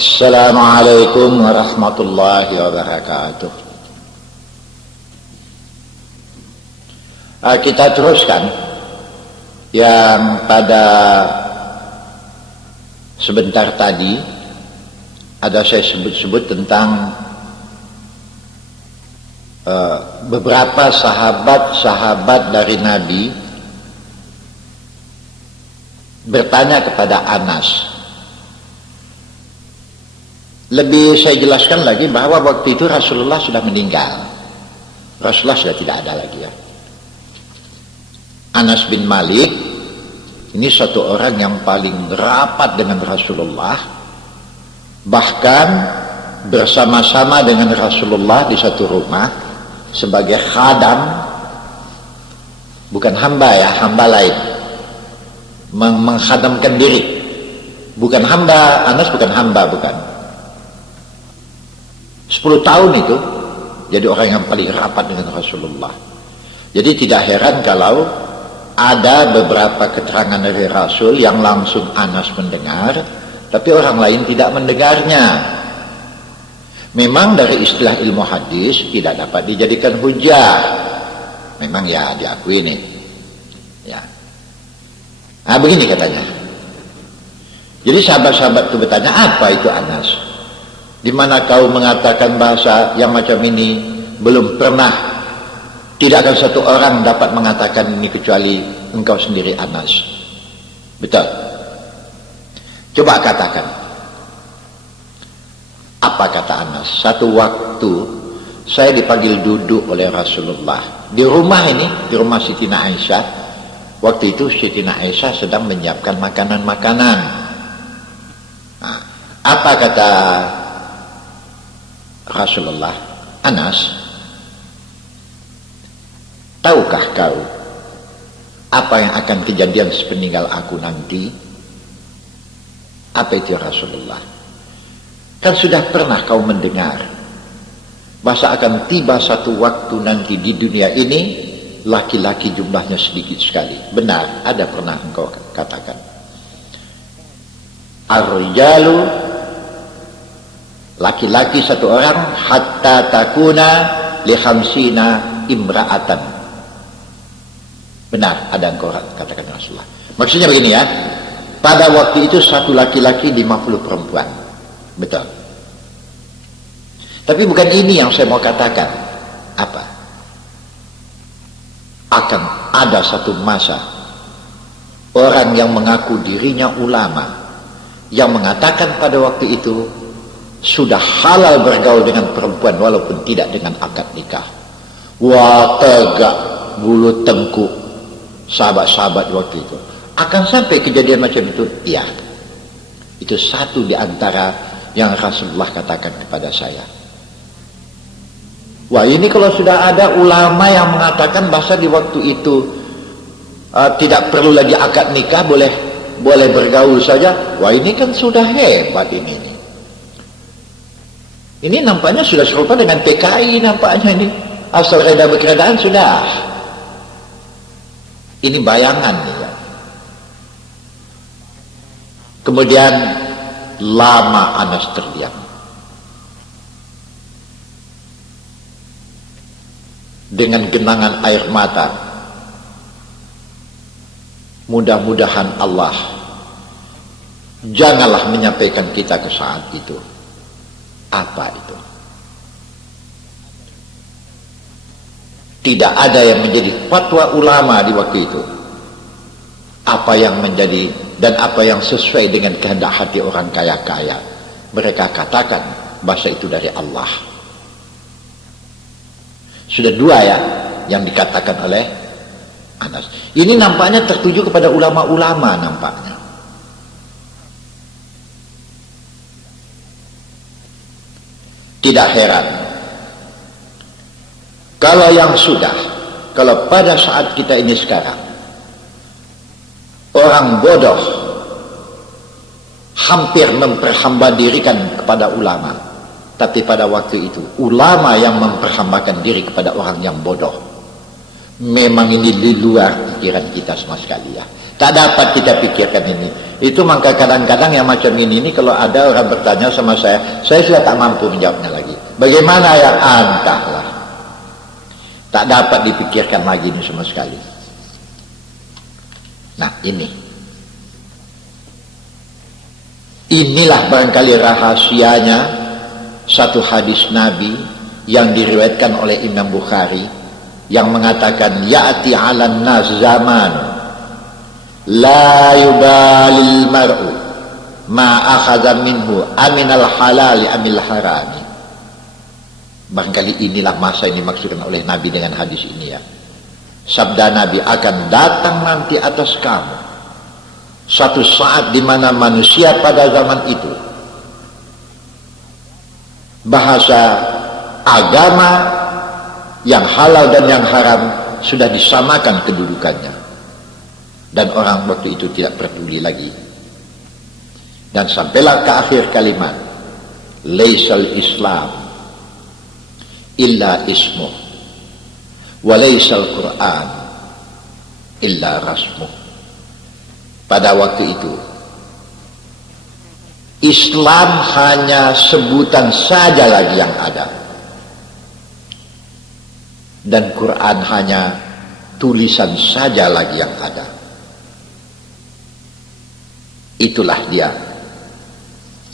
Assalamualaikum warahmatullahi wabarakatuh. Kita teruskan yang pada sebentar tadi ada saya sebut-sebut tentang beberapa sahabat-sahabat dari Nabi bertanya kepada Anas. Lebih saya jelaskan lagi bahwa waktu itu Rasulullah sudah meninggal. Rasulullah sudah tidak ada lagi ya. Anas bin Malik ini satu orang yang paling rapat dengan Rasulullah, bahkan bersama-sama dengan Rasulullah di satu rumah sebagai khadam, bukan hamba ya, hamba lain, menghadamkan diri, bukan hamba. Anas bukan hamba, bukan. 10 tahun itu jadi orang yang paling rapat dengan Rasulullah. Jadi tidak heran kalau ada beberapa keterangan dari Rasul yang langsung Anas mendengar, tapi orang lain tidak mendengarnya. Memang dari istilah ilmu hadis tidak dapat dijadikan hujah. Memang ya diakui nih. Ya. Nah begini katanya. Jadi sahabat-sahabat itu bertanya, apa itu Anas? Di mana kau mengatakan bahasa yang macam ini? Belum pernah, tidak akan satu orang dapat mengatakan ini kecuali engkau sendiri Anas. Betul? Coba katakan. Apa kata Anas? Satu waktu saya dipanggil duduk oleh Rasulullah di rumah ini, di rumah Sitina Aisyah. Waktu itu Sitina Aisyah sedang menyiapkan makanan-makanan. Nah, apa kata Rasulullah? Anas, tahukah kau apa yang akan kejadian sepeninggal aku nanti? Apa itu Rasulullah? Kan sudah pernah kau mendengar bahwa akan tiba satu waktu nanti di dunia ini laki-laki jumlahnya sedikit sekali. Benar, ada pernah engkau katakan. Ar-rijalu, laki-laki satu orang, hatta takuna li khamsina imra'atan. Benar, ada engkau katakan Rasulullah. Maksudnya begini ya, pada waktu itu satu laki-laki 50 perempuan. Betul. Tapi bukan ini yang saya mau katakan. Apa? Akan ada satu masa orang yang mengaku dirinya ulama, yang mengatakan pada waktu itu sudah halal bergaul dengan perempuan walaupun tidak dengan akad nikah. Wah, tegak bulu tengkuk sahabat-sahabat waktu itu. Akan sampai kejadian macam itu? Iya. Itu satu di antara yang Rasulullah katakan kepada saya. Wah, ini kalau sudah ada ulama yang mengatakan bahasa di waktu itu tidak perlu lagi akad nikah, boleh bergaul saja. Wah, ini kan sudah hebat ini. Ini nampaknya sudah serupa dengan PKI nampaknya ini. Asal reda berkeredaan sudah. Ini bayangan ya. Kemudian lama Anas terdiam. Dengan genangan air mata. Mudah-mudahan Allah janganlah menyampaikan kita ke saat itu. Apa itu? Tidak ada yang menjadi fatwa ulama di waktu itu. Apa yang menjadi dan apa yang sesuai dengan kehendak hati orang kaya-kaya, mereka katakan bahasa itu dari Allah. Sudah dua ya yang dikatakan oleh Anas. Ini nampaknya tertuju kepada ulama-ulama nampaknya. Tidak heran kalau yang sudah, kalau pada saat kita ini sekarang orang bodoh hampir memperhamba dirikan kepada ulama, tapi pada waktu itu ulama yang memperhambakan diri kepada orang yang bodoh. Memang ini di luar pikiran kita semua sekali ya. Tak dapat kita pikirkan ini. Itu maka kadang-kadang yang macam ini kalau ada orang bertanya sama saya sudah tak mampu menjawabnya lagi. Bagaimana ya? Entahlah. Tak dapat dipikirkan lagi ini sama sekali. Nah ini. Inilah barangkali rahasianya satu hadis Nabi yang diriwayatkan oleh Imam Bukhari yang mengatakan ya'ti 'alan nas zaman la yubalil mar'u ma akhadha minhu aminal halali amil harami. Barangkali inilah masa ini dimaksudkan oleh Nabi dengan hadis ini ya. Sabda Nabi, akan datang nanti atas kamu satu saat di mana manusia pada zaman itu bahasa agama yang halal dan yang haram sudah disamakan kedudukannya, dan orang waktu itu tidak peduli lagi. Dan sampailah ke akhir kalimat, laisal Islam illa ismuh wa laisal Quran illa rasmuh. Pada waktu itu Islam hanya sebutan saja lagi yang ada, dan Quran hanya tulisan saja lagi yang ada. Itulah dia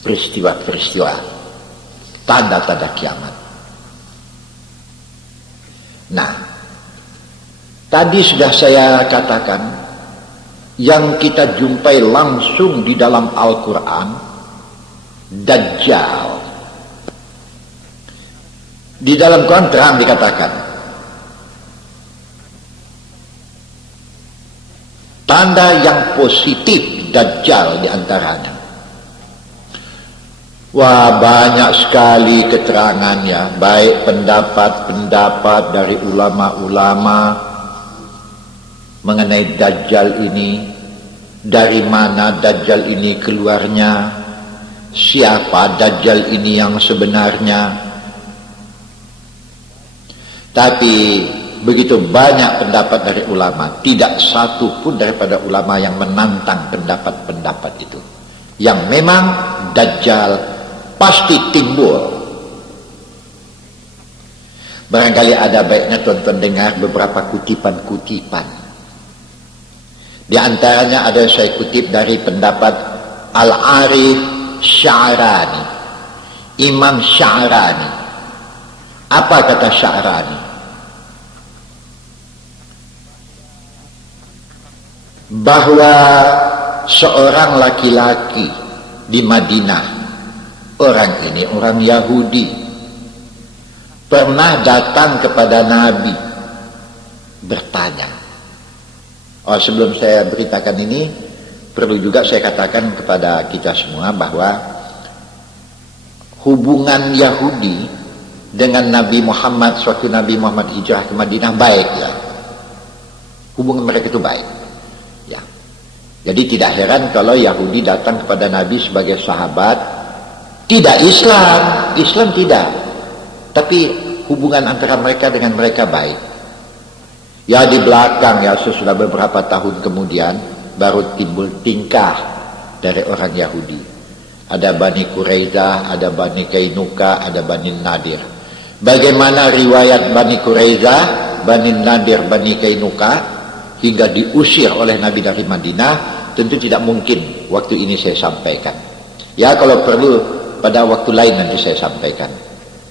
peristiwa-peristiwa, tanda-tanda kiamat. Nah, tadi sudah saya katakan yang kita jumpai langsung di dalam Al-Quran, Dajjal. Di dalam Quran terang dikatakan tanda yang positif Dajjal diantaranya. Wah, banyak sekali keterangannya, baik pendapat-pendapat dari ulama-ulama mengenai Dajjal ini, dari mana Dajjal ini keluarnya, siapa Dajjal ini yang sebenarnya. Tapi begitu banyak pendapat dari ulama, tidak satu pun daripada ulama yang menantang pendapat-pendapat itu, yang memang Dajjal pasti timbul. Barangkali ada baiknya tuan-tuan dengar beberapa kutipan-kutipan. Di antaranya ada yang saya kutip dari pendapat Al-Arif Sya'rani, Imam Sya'rani. Apa kata Sya'rani? Bahwa seorang laki-laki di Madinah, orang ini orang Yahudi, pernah datang kepada Nabi bertanya. Sebelum saya beritakan ini, perlu juga saya katakan kepada kita semua bahwa hubungan Yahudi dengan Nabi Muhammad, suatu Nabi Muhammad hijrah ke Madinah baik ya. Hubungan mereka itu baik ya. Jadi tidak heran kalau Yahudi datang kepada Nabi sebagai sahabat, tidak Islam tidak, tapi hubungan antara mereka dengan mereka baik. Ya di belakang ya, sesudah beberapa tahun kemudian baru timbul tingkah dari orang Yahudi. Ada Bani Quraidah, ada Bani Kainuka, ada Bani Nadir. Bagaimana riwayat Bani Quraidah, Bani Nadir, Bani Kainuka hingga diusir oleh Nabi dari Madinah, tentu tidak mungkin waktu ini saya sampaikan. Ya kalau perlu pada waktu lain nanti saya sampaikan.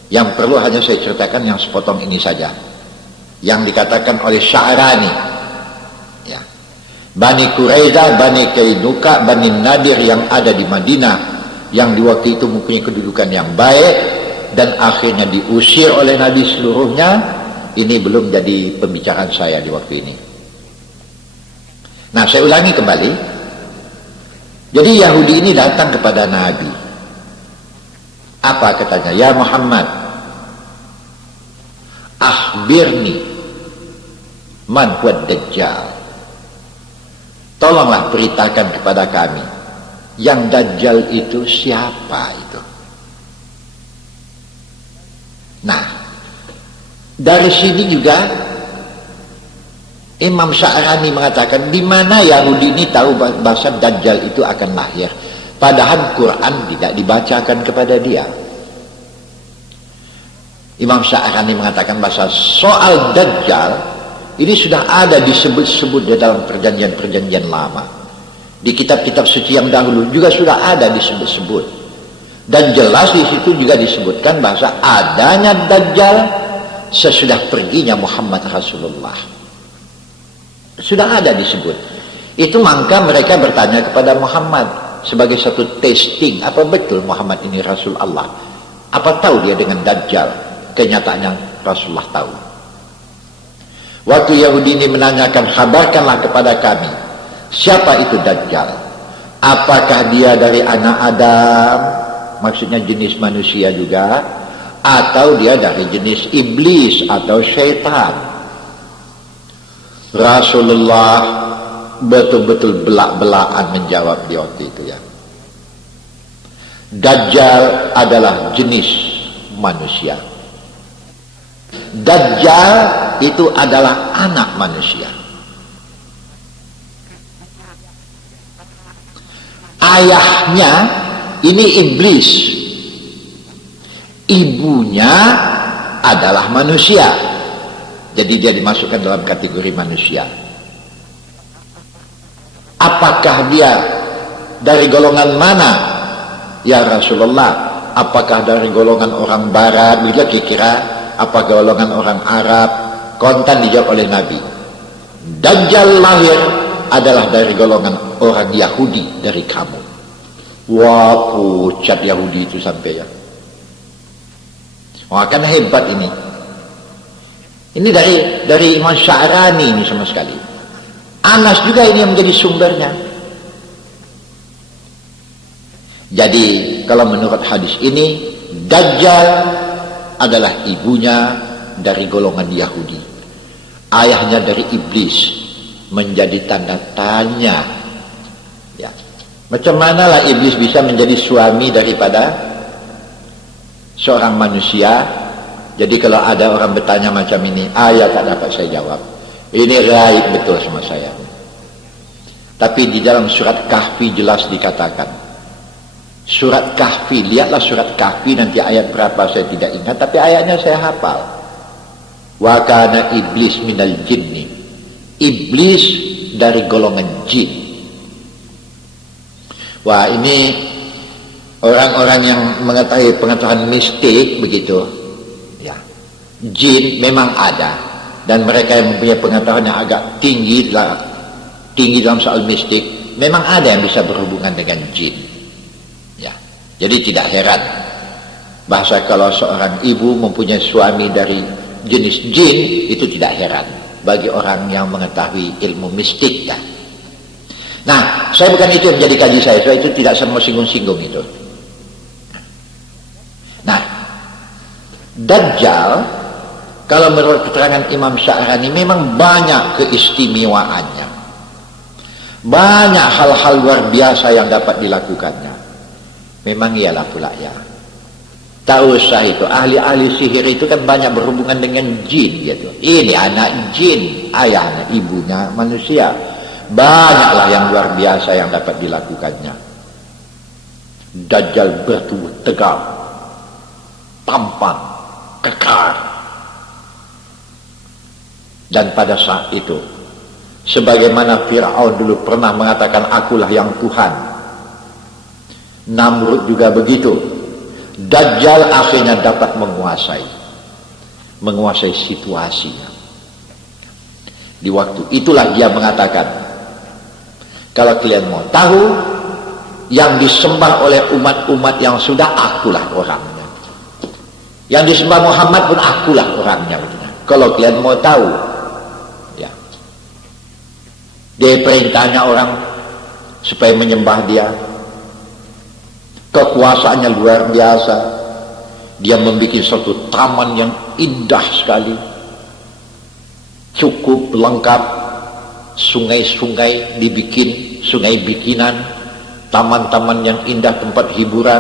Yang perlu hanya saya ceritakan yang sepotong ini saja, yang dikatakan oleh Sya'rani ya. Bani Quraidah, Bani Kainuka, Bani Nadir yang ada di Madinah, yang di waktu itu mempunyai kedudukan yang baik dan akhirnya diusir oleh Nabi seluruhnya, ini belum jadi pembicaraan saya di waktu ini. Nah, saya ulangi kembali. Jadi Yahudi ini datang kepada Nabi. Apa katanya? Ya Muhammad, akhbirni man huwa Dajjal. Tolonglah beritakan kepada kami, yang Dajjal itu siapa itu? Nah, dari sini juga Imam Sya'rani mengatakan, di mana Yahudi ini tahu bahasa Dajjal itu akan lahir, padahal Quran tidak dibacakan kepada dia. Imam Sya'rani mengatakan bahasa soal Dajjal ini sudah ada disebut-sebut di dalam perjanjian-perjanjian lama. Di kitab-kitab suci yang dahulu juga sudah ada disebut-sebut. Dan jelas di situ juga disebutkan bahasa adanya Dajjal sesudah perginya Muhammad Rasulullah. Sudah ada disebut. Itu maka mereka bertanya kepada Muhammad sebagai satu testing, apa betul Muhammad ini Rasul Allah? Apa tahu dia dengan Dajjal? Kenyataannya Rasulullah tahu. Waktu Yahudi ini menanyakan, kabarkanlah kepada kami, siapa itu Dajjal? Apakah dia dari anak Adam, maksudnya jenis manusia juga, atau dia dari jenis iblis atau syaitan? Rasulullah betul-betul belak-belakan menjawab di waktu itu ya. Dajjal adalah jenis manusia. Dajjal itu adalah anak manusia. Ayahnya ini iblis, ibunya adalah manusia. Jadi dia dimasukkan dalam kategori manusia. Apakah dia dari golongan mana? Ya Rasulullah, apakah dari golongan orang barat? Bila kira apa golongan orang Arab? Kontan dijawab oleh Nabi, Dajjal lahir adalah dari golongan orang Yahudi dari kamu. Wah, pucat Yahudi itu sampai ya. Wah, kan hebat ini. Ini dari Imam Sya'rani ini sama sekali. Anas juga ini yang menjadi sumbernya. Jadi kalau menurut hadis ini, Dajjal adalah ibunya dari golongan Yahudi, ayahnya dari iblis, menjadi tanda tanya ya. Macam manalah iblis bisa menjadi suami daripada seorang manusia? Jadi kalau ada orang bertanya macam ini, ya tak dapat saya jawab. Ini raib betul sama saya. Tapi di dalam surat Kahfi jelas dikatakan, surat Kahfi, lihatlah surat Kahfi, nanti ayat berapa saya tidak ingat, tapi ayatnya saya hafal. Wa kana iblis minal jinni, iblis dari golongan jin. Wah, ini orang-orang yang mengetahui pengetahuan mistik begitu ya. Jin memang ada, dan mereka yang mempunyai pengetahuan yang agak tinggi dalam soal mistik, memang ada yang bisa berhubungan dengan jin ya. Jadi tidak heran bahasa kalau seorang ibu mempunyai suami dari jenis jin, itu tidak heran bagi orang yang mengetahui ilmu mistik ya. Nah, saya bukan itu yang menjadi kaji saya, itu tidak semua singgung-singgung itu. Nah, Dajjal kalau menurut keterangan Imam Sya'rani memang banyak keistimewaannya, banyak hal-hal luar biasa yang dapat dilakukannya. Memang ialah pula ya, tahu usah itu ahli-ahli sihir itu kan banyak berhubungan dengan jin gitu. Ini anak jin, ayahnya, ibunya manusia. Banyaklah yang luar biasa yang dapat dilakukannya. Dajjal bertubuh tegap, tampan, kekar. Dan pada saat itu, sebagaimana Fir'aun dulu pernah mengatakan akulah yang Tuhan, Namrud juga begitu. Dajjal akhirnya dapat menguasai situasinya. Di waktu itulah dia mengatakan, kalau kalian mau tahu yang disembah oleh umat-umat yang sudah, akulah orangnya. Yang disembah Muhammad pun akulah orangnya. Kalau kalian mau tahu ya. Dia perintahnya orang supaya menyembah dia. Kekuasaannya luar biasa. Dia membuat suatu taman yang indah sekali, cukup lengkap. Sungai-sungai dibikin, sungai bikinan, taman-taman yang indah, tempat hiburan.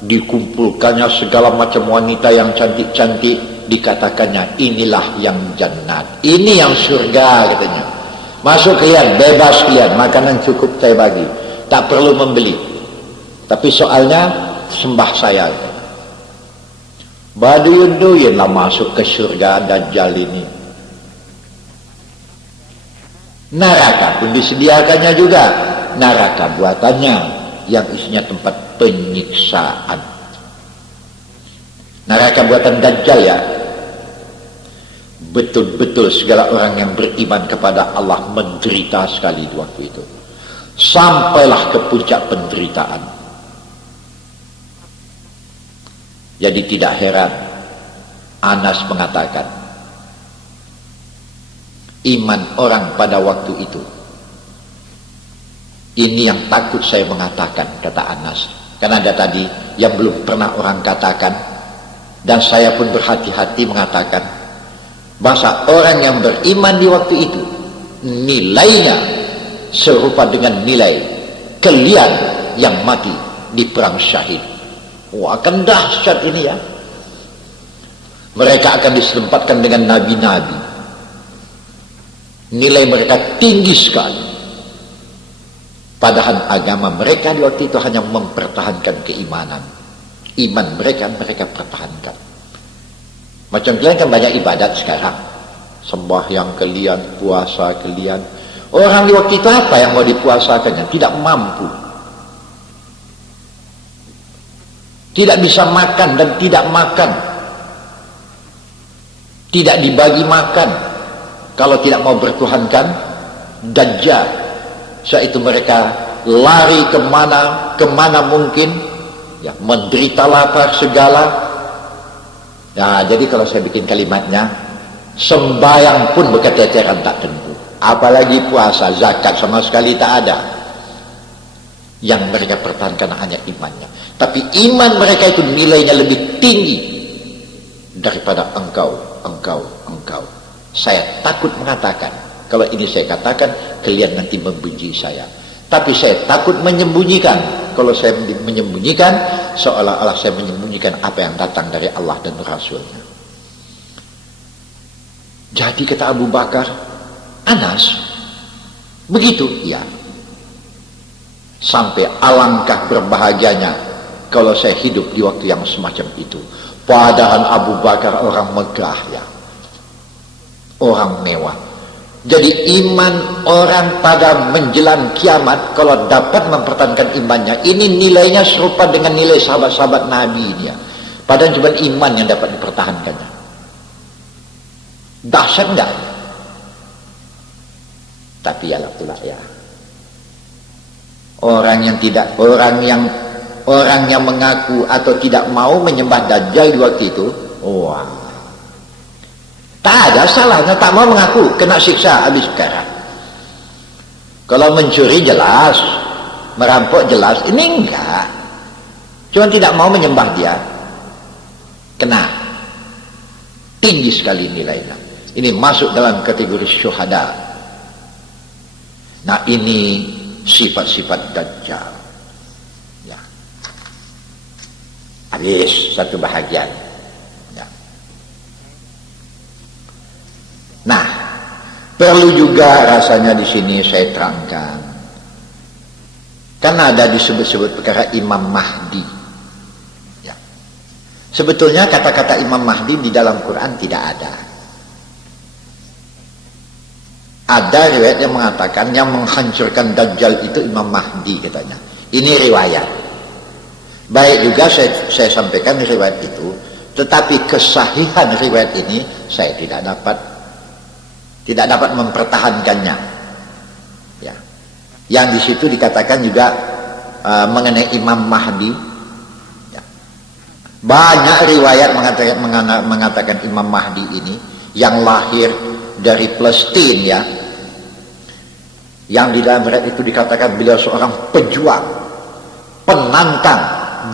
Dikumpulkannya segala macam wanita yang cantik-cantik. Dikatakannya inilah yang jannat, ini yang surga katanya. Masuk kalian, bebas kalian, makanan cukup saya bagi, tak perlu membeli. Tapi soalnya sembah saya. Baduyun-duyunlah masuk ke surga Dajjal ini. Neraka pun disediakannya juga, neraka buatannya yang isinya tempat penyiksaan. Neraka buatan Dajjal ya, betul-betul segala orang yang beriman kepada Allah menderita sekali di waktu itu, sampailah ke puncak penderitaan. Jadi tidak heran Anas mengatakan, iman orang pada waktu itu, ini yang takut saya mengatakan, kata Anas, karena ada tadi yang belum pernah orang katakan, dan saya pun berhati-hati mengatakan bahwa orang yang beriman di waktu itu nilainya serupa dengan nilai kalian yang mati di perang syahid. Wah, akan dahsyat ini ya. Mereka akan disempatkan dengan nabi-nabi, nilai mereka tinggi sekali. Padahal agama mereka di waktu itu hanya mempertahankan keimanan. Iman mereka pertahankan. Macam kalian kan banyak ibadat sekarang, sembahyang kalian, puasa kalian. Orang di waktu itu apa yang mau dipuasakannya? Tidak mampu, tidak bisa makan dan tidak makan, tidak dibagi makan kalau tidak mau bertuhankan Dajjal. Saat itu mereka lari kemana mungkin ya, menderita lapar segala. Nah, jadi kalau saya bikin kalimatnya, sembahyang pun berkececeran tak tentu, apalagi puasa, zakat sama sekali tak ada. Yang mereka pertahankan hanya imannya. Tapi iman mereka itu nilainya lebih tinggi daripada engkau. Saya takut mengatakan, kalau ini saya katakan, kalian nanti membenci saya. Tapi saya takut menyembunyikan. Kalau saya menyembunyikan, seolah-olah saya menyembunyikan apa yang datang dari Allah dan Rasulnya. Jadi kata Abu Bakar, Anas, begitu? Ya. Sampai alangkah berbahagianya kalau saya hidup di waktu yang semacam itu. Padahal Abu Bakar orang megah ya, orang mewah. Jadi iman orang pada menjelang kiamat, kalau dapat mempertahankan imannya, ini nilainya serupa dengan nilai sahabat-sahabat Nabi ini ya. Padahal cuma iman yang dapat dipertahankannya. Dahsyat enggak? Tapi ya pula ya, orang yang mengaku atau tidak mau menyembah Dajjal di waktu itu, wah, tak ada salahnya, tak mau mengaku, kena siksa habis sekarang. Kalau mencuri jelas, merampok jelas, ini enggak, cuma tidak mau menyembah dia, kena tinggi sekali nilainya. Ini masuk dalam kategori syuhada. Nah, ini sifat-sifat Dajjal ya. Habis satu bahagian ya. Nah, perlu juga rasanya di sini saya terangkan, karena ada disebut-sebut perkara Imam Mahdi ya. Sebetulnya kata-kata Imam Mahdi di dalam Quran tidak ada. Ada riwayat yang mengatakan yang menghancurkan Dajjal itu Imam Mahdi katanya. Ini riwayat. Baik juga saya sampaikan riwayat itu, tetapi kesahihan riwayat ini saya tidak dapat mempertahankannya. Ya. Yang di situ dikatakan juga mengenai Imam Mahdi. Ya. Banyak riwayat mengatakan Imam Mahdi ini yang lahir dari Palestina ya. yang di dalam riwayat itu dikatakan beliau seorang pejuang, penantang,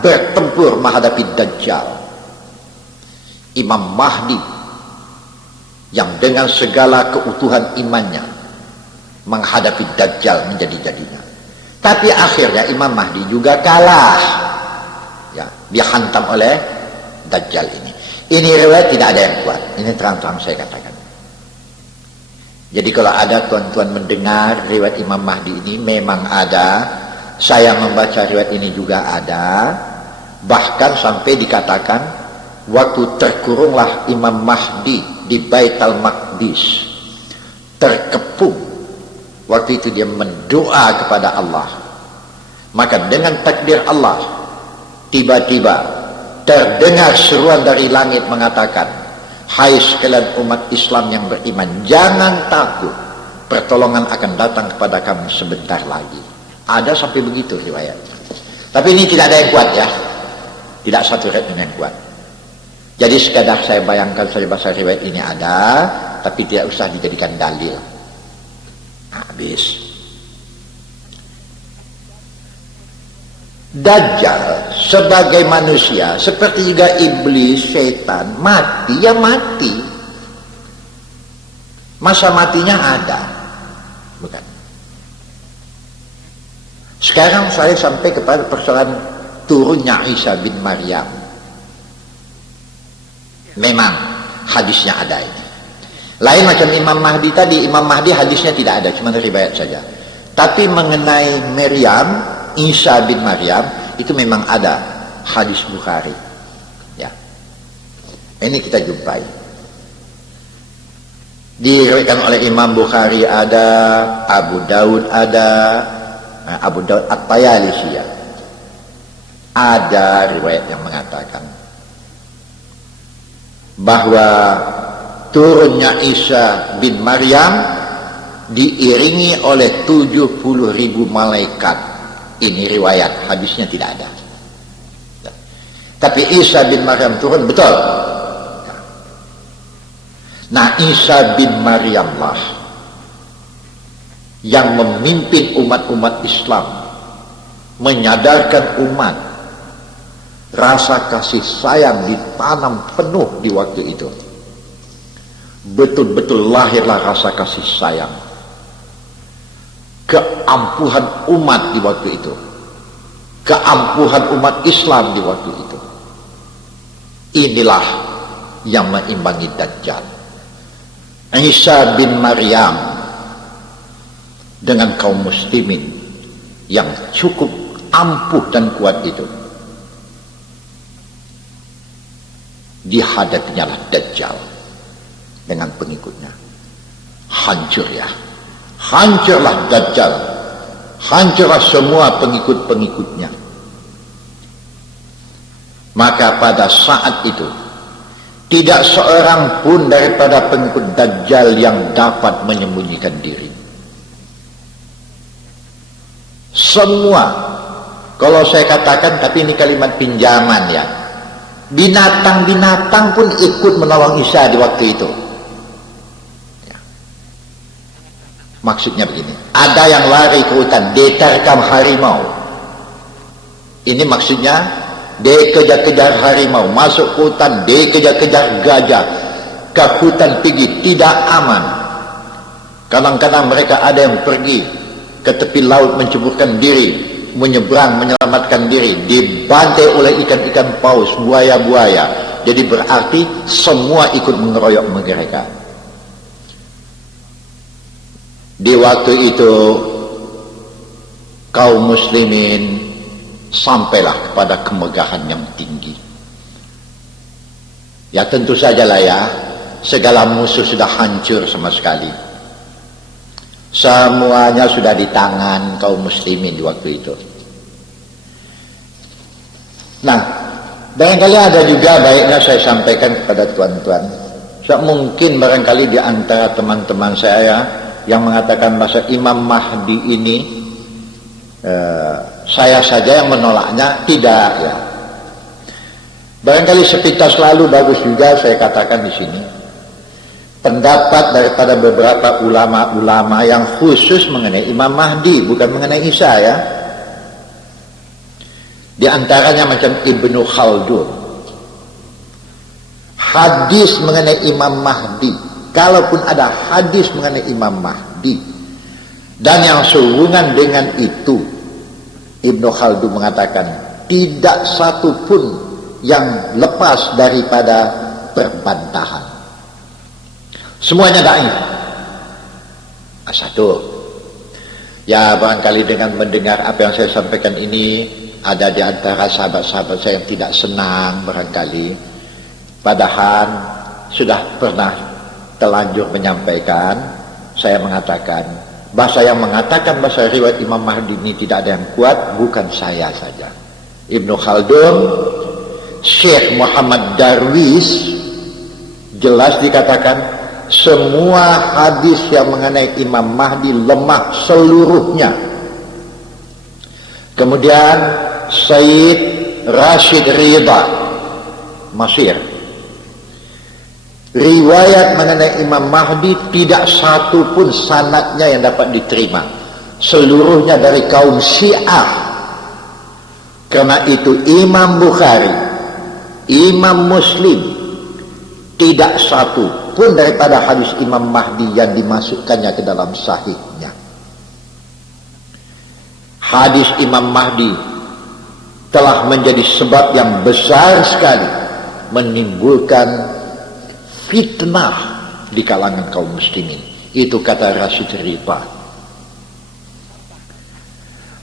bertempur menghadapi Dajjal. Imam Mahdi yang dengan segala keutuhan imannya menghadapi Dajjal menjadi-jadinya. Tapi akhirnya Imam Mahdi juga kalah, ya, dihantam oleh Dajjal ini. Ini riwayat tidak ada yang kuat. Ini terang-terang saya katakan. Jadi kalau ada tuan-tuan mendengar riwayat Imam Mahdi ini, memang ada. Saya membaca riwayat ini juga ada. Bahkan sampai dikatakan waktu terkurunglah Imam Mahdi di Baitul Maqdis, terkepung. Waktu itu dia mendoa kepada Allah. Maka dengan takdir Allah, tiba-tiba terdengar seruan dari langit mengatakan, hai sekalian umat Islam yang beriman, jangan takut, pertolongan akan datang kepada kamu sebentar lagi. Ada sampai begitu riwayat. Tapi ini tidak ada yang kuat, ya. Tidak satu riwayat yang kuat. Jadi sekadar saya bayangkan saja bahasa riwayat ini ada, tapi tidak usah dijadikan dalil. Habis. Dajjal sebagai manusia, seperti juga iblis, syaitan, mati ya mati. Masa matinya ada, bukan? Sekarang saya sampai kepada persoalan turunnya Isa bin Maryam. Memang hadisnya ada ini. Lain macam Imam Mahdi tadi. Imam Mahdi hadisnya tidak ada, cuma riwayat saja. Tapi mengenai Maryam, Isa bin Maryam, itu memang ada hadis Bukhari, ya. Ini kita jumpai. Diriwayatkan oleh Imam Bukhari ada, Abu Daud ada, Abu Daud At-Tayalisi, ya. Ada riwayat yang mengatakan bahwa turunnya Isa bin Maryam diiringi oleh 70.000 malaikat. Ini riwayat, hadisnya tidak ada. Tapi Isa bin Maryam turun, betul. Nah, Isa bin Maryamlah yang memimpin umat-umat Islam, menyadarkan umat, rasa kasih sayang ditanam penuh di waktu itu. Betul-betul lahirlah rasa kasih sayang, keampuhan umat di waktu itu, keampuhan umat Islam di waktu itu. Inilah yang mengimbangi Dajjal. Isa bin Maryam dengan kaum muslimin yang cukup ampuh dan kuat itu, dihadapinya lah Dajjal dengan pengikutnya. Hancur, ya. Hancurlah Dajjal, hancurlah semua pengikut-pengikutnya. Maka pada saat itu tidak seorang pun daripada pengikut Dajjal yang dapat menyembunyikan diri. Semua, kalau saya katakan, tapi ini kalimat pinjaman, ya, binatang-binatang pun ikut menolong Isa di waktu itu. Maksudnya begini, ada yang lari ke hutan, diterkam harimau. Ini maksudnya, dia kejar-kejar harimau, masuk ke hutan, dia kejar-kejar gajah, ke hutan pergi, tidak aman. Kadang-kadang mereka ada yang pergi ke tepi laut menceburkan diri, menyeberang, menyelamatkan diri, dibantai oleh ikan-ikan paus, buaya-buaya. Jadi berarti semua ikut mengeroyok mereka. Di waktu itu kaum muslimin sampailah kepada kemegahan yang tinggi. Ya tentu sajalah, ya, segala musuh sudah hancur sama sekali. Semuanya sudah di tangan kaum muslimin di waktu itu. Nah, barangkali ada juga baiknya saya sampaikan kepada tuan-tuan. Mungkin barangkali di antara teman-teman saya yang mengatakan bahasa Imam Mahdi ini saya saja yang menolaknya, tidak, ya. Barangkali sepintas lalu bagus juga saya katakan di sini. pendapat daripada beberapa ulama-ulama yang khusus mengenai Imam Mahdi, bukan mengenai Isa ya. Di antaranya macam Ibnu Khaldun. Hadis mengenai Imam Mahdi, kalaupun ada hadis mengenai Imam Mahdi dan yang sehubungan dengan itu, Ibnu Khaldun mengatakan tidak satu pun yang lepas daripada perbantahan. Semuanya dhaif. Satu, ya barangkali dengan mendengar apa yang saya sampaikan ini, ada di antara sahabat-sahabat saya yang tidak senang barangkali. Padahal sudah pernah telanjur menyampaikan, saya mengatakan bahasa yang mengatakan bahasa riwayat Imam Mahdi ini tidak ada yang kuat, bukan saya saja. Ibnu Khaldun, Syekh Muhammad Darwis, jelas dikatakan semua hadis yang mengenai Imam Mahdi lemah seluruhnya. Kemudian Sayyid Rashid Ridha Masir, riwayat mengenai Imam Mahdi tidak satu pun sanadnya yang dapat diterima, seluruhnya dari kaum Syiah. Karena itu Imam Bukhari, Imam Muslim, tidak satu pun daripada hadis Imam Mahdi yang dimasukkannya ke dalam sahihnya. Hadis Imam Mahdi telah menjadi sebab yang besar sekali menimbulkan fitnah di kalangan kaum muslimin. Itu kata Rashid Ridha.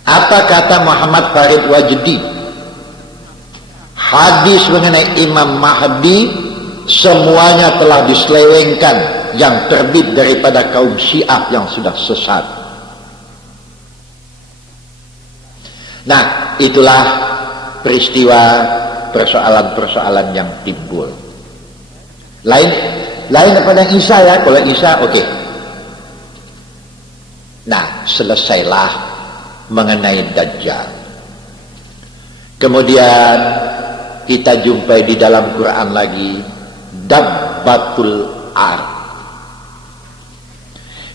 Apa kata Muhammad Farid Wajdi? Hadis mengenai Imam Mahdi semuanya telah diselewengkan yang terbit daripada kaum Syiah yang sudah sesat. Nah, itulah peristiwa persoalan-persoalan yang timbul. Lain daripada Isa ya. Kalau Isa oke. Nah, selesailah mengenai Dajjal. Kemudian kita jumpai di dalam Quran lagi Dabbatul Ar.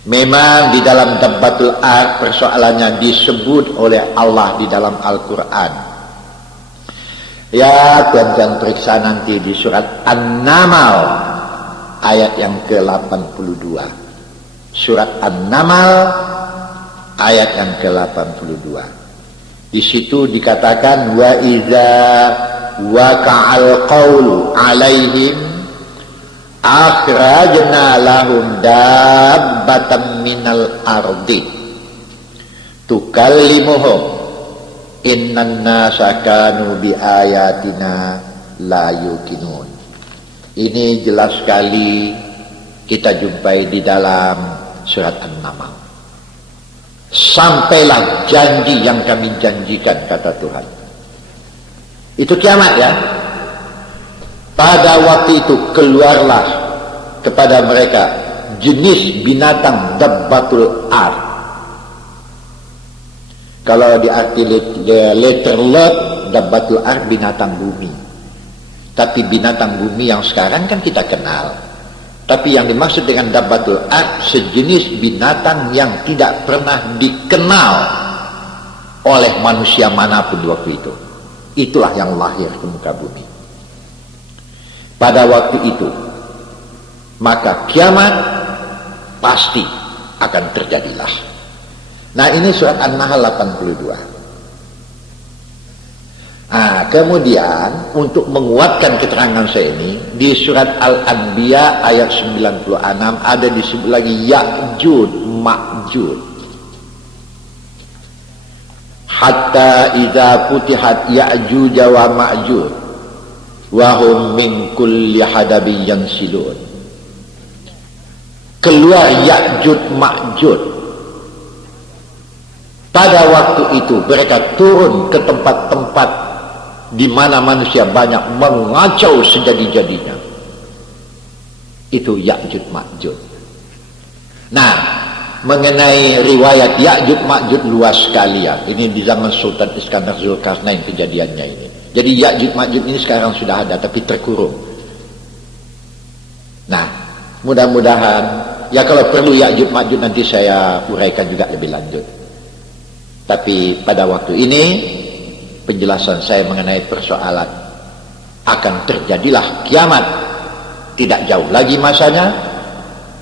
Memang di dalam Dabbatul Ar persoalannya disebut oleh Allah di dalam Al-Quran. Ya, tuan-tuan periksa nanti di surat An-Naml ayat yang ke-82. Surat An-Naml ayat yang ke-82. Di situ dikatakan wa idza waqa'al qawlu 'alaihim akhrajna lahum dabbatan minal ardi tukallimuhum innan nasa kanu bi ayatina la yuqinun. Ini jelas sekali kita jumpai di dalam surat An-Naml. Sampailah janji yang kami janjikan, kata Tuhan. Itu kiamat ya. Pada waktu itu keluarlah kepada mereka jenis binatang Dabbatul Ar. Kalau diarti letter lot, Dabbatul Ar binatang bumi. Tapi binatang bumi yang sekarang kan kita kenal. Tapi yang dimaksud dengan Dabbatul Ar sejenis binatang yang tidak pernah dikenal oleh manusia manapun waktu itu. Itulah yang lahir ke muka bumi. Pada waktu itu, maka kiamat pasti akan terjadilah. Nah, ini surat An-Nahl 82. Nah, kemudian untuk menguatkan keterangan saya ini, di surat Al-Anbiya ayat 96 ada disebut lagi Ya'jud Ma'jud. Hatta idza futihat Ya'juj wa Ma'jud wa hum min kulli hadabin yansilun. Keluar Ya'jud Ma'jud. Pada waktu itu mereka turun ke tempat-tempat di mana manusia banyak mengacau sejadi-jadinya. Itu Ya'jud Ma'jud. Nah, mengenai riwayat Ya'jud Ma'jud luas sekali ya. Ini di zaman Sultan Iskandar Zulkarnain kejadiannya ini. Jadi Ya'jud Ma'jud ini sekarang sudah ada tapi terkurung. Nah, mudah-mudahan, ya kalau perlu Ya'juj Ma'juj nanti saya uraikan juga lebih lanjut. Tapi pada waktu ini penjelasan saya mengenai persoalan akan terjadilah kiamat tidak jauh lagi masanya,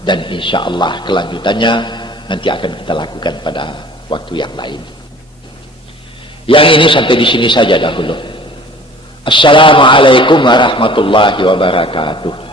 dan insya Allah kelanjutannya nanti akan kita lakukan pada waktu yang lain. Yang ini sampai di sini saja dahulu. Assalamualaikum warahmatullahi wabarakatuh.